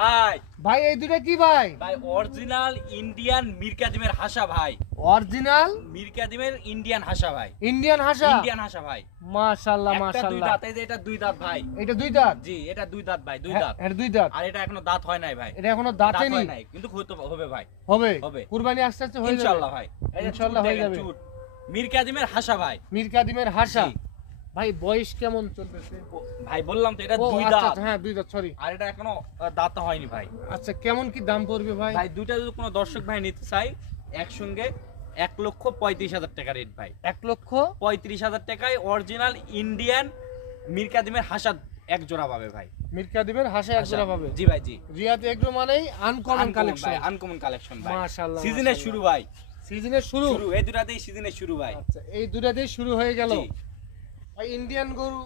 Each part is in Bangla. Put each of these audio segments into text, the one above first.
ভাই ভাই এই দুটো কি ভাই? ভাই অরিজিনাল ইন্ডিয়ান মির কাদিমের হাসা ভাই। অরিজিনাল মির কাদিমের ইন্ডিয়ান হাসা ভাই। ইন্ডিয়ান হাসা। ইন্ডিয়ান হাসা ভাই। মাশাআল্লাহ একটা দুই মাশাআল্লাহ। দাঁত, এই যে এটা দুই দাঁত ভাই। এটা দুই দাঁত? জি, এটা দুই দাঁত ভাই, দুই দাঁত। এটা দুই দাঁত। আর এটা এখনো দাঁত হয় নাই ভাই। এটা এখনো দাঁত দাঁতেনি হয় নাই, কিন্তু হতে হবে ভাই। হবে হবে। কুরবানি আস্তে আস্তে হয়ে যাবে ইনশাআল্লাহ ভাই। এই যে ইনশাআল্লাহ চুট হয়ে দেখেন, যাবে। চুট। মির কাদিমের হাসা ভাই। মির কাদিমের হাসা। জি। ভাই বয়স কেমন চলতেছে? ভাই বললাম তো এটা ও দুই আচ্ছা দাঁত। আচ্ছা, হ্যাঁ দুই দাঁত, সরি। আর এটা এখনো দাঁত হয়নি ভাই। আচ্ছা কেমন কি দাম পড়বে ভাই? ভাই দুইটা যদি কোনো দর্শক ভাই নিতে চাই, একসঙ্গে 1,35,000 টাকা রেট ভাই। 1,35,000 টাকায় অরিজিনাল ইন্ডিয়ান মির কাদিমের হাসা এক জোড়া পাবে ভাই। মির কাদিমের হাসা এক জোড়া পাবে। জি ভাই, জি। রিয়াদ এগ্রো মানেই আনকমন কালেকশন। ভাই, আনকমন কালেকশন ভাই। মাশাআল্লাহ সিজনের শুরু ভাই। সিজনের শুরু। শুরু এই দুটাতেই সিজনের শুরু ভাই। আচ্ছা এই দুটা দিয়ে শুরু হয়ে গেল। জি। ভাই ইন্ডিয়ান গরু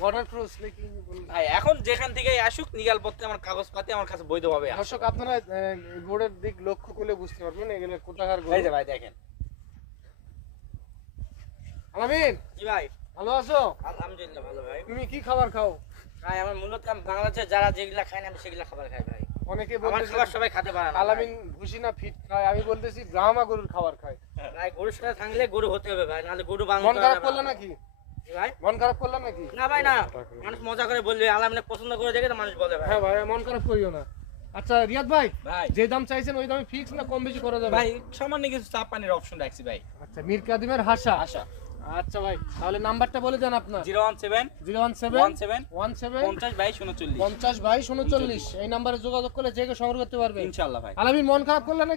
বর্ডার ক্রস নাকি? ভাই এখন যেখান থেকে আসুক নিগাল পথে আমার কাগজপাতি আমার কাছে বৈধভাবে আসে। দর্শক আপনারা গোড়ের দিক লক্ষ্য করলে বুঝতে পারবেন এগুলো কোথাকার গরু। এই যে ভাই দেখেন। আলামিন জি ভাই, ভালো আছো? আলহামদুলিল্লাহ ভালো ভাই। তুমি কি খাবার খাও? ভাই আমার মূলত বাংলাদেশে যারা যেগুলা খায় না আমি সেগুলা খাবার খাই ভাই। অনেকে আমার বলতেছে খাবার সবাই খেতে পারে না। আলামিন ভুসি না ফিট খায়, আমি বলতেছি ব্রাহ্মা গরুর খাবার খায়। ভাই গরুর সাথে থাকলে গরু হতে হবে ভাই, নাহলে গরু বাংলা মন খারাপ করলে নাকি? ভাই মন খারাপ করলাম নাকি? না ভাই না, মানুষ মজা করে বলবে আলামিনে পছন্দ করে দেখে তো মানুষ বলে ভাই। হ্যাঁ ভাই মন খারাপ করিও না। আচ্ছা রিয়াদ ভাই ভাই যে দাম চাইছেন ওই দামে ফিক্স না কম বেশি করা যাবে? ভাই সামান্য কিছু চাপ পানির অপশন রাখছি ভাই। আচ্ছা মির কাদিমের হাসা। আশা আচ্ছা ভাই তাহলে নাম্বারটা বলে দেন আপনার। 017 017 17 50 22 39 50 22 39 এই নাম্বারে যোগাযোগ করলে যে কেউ সংগ্রহ করতে পারবে ইনশাআল্লাহ ভাই। আলামিন মন খারাপ করলে না?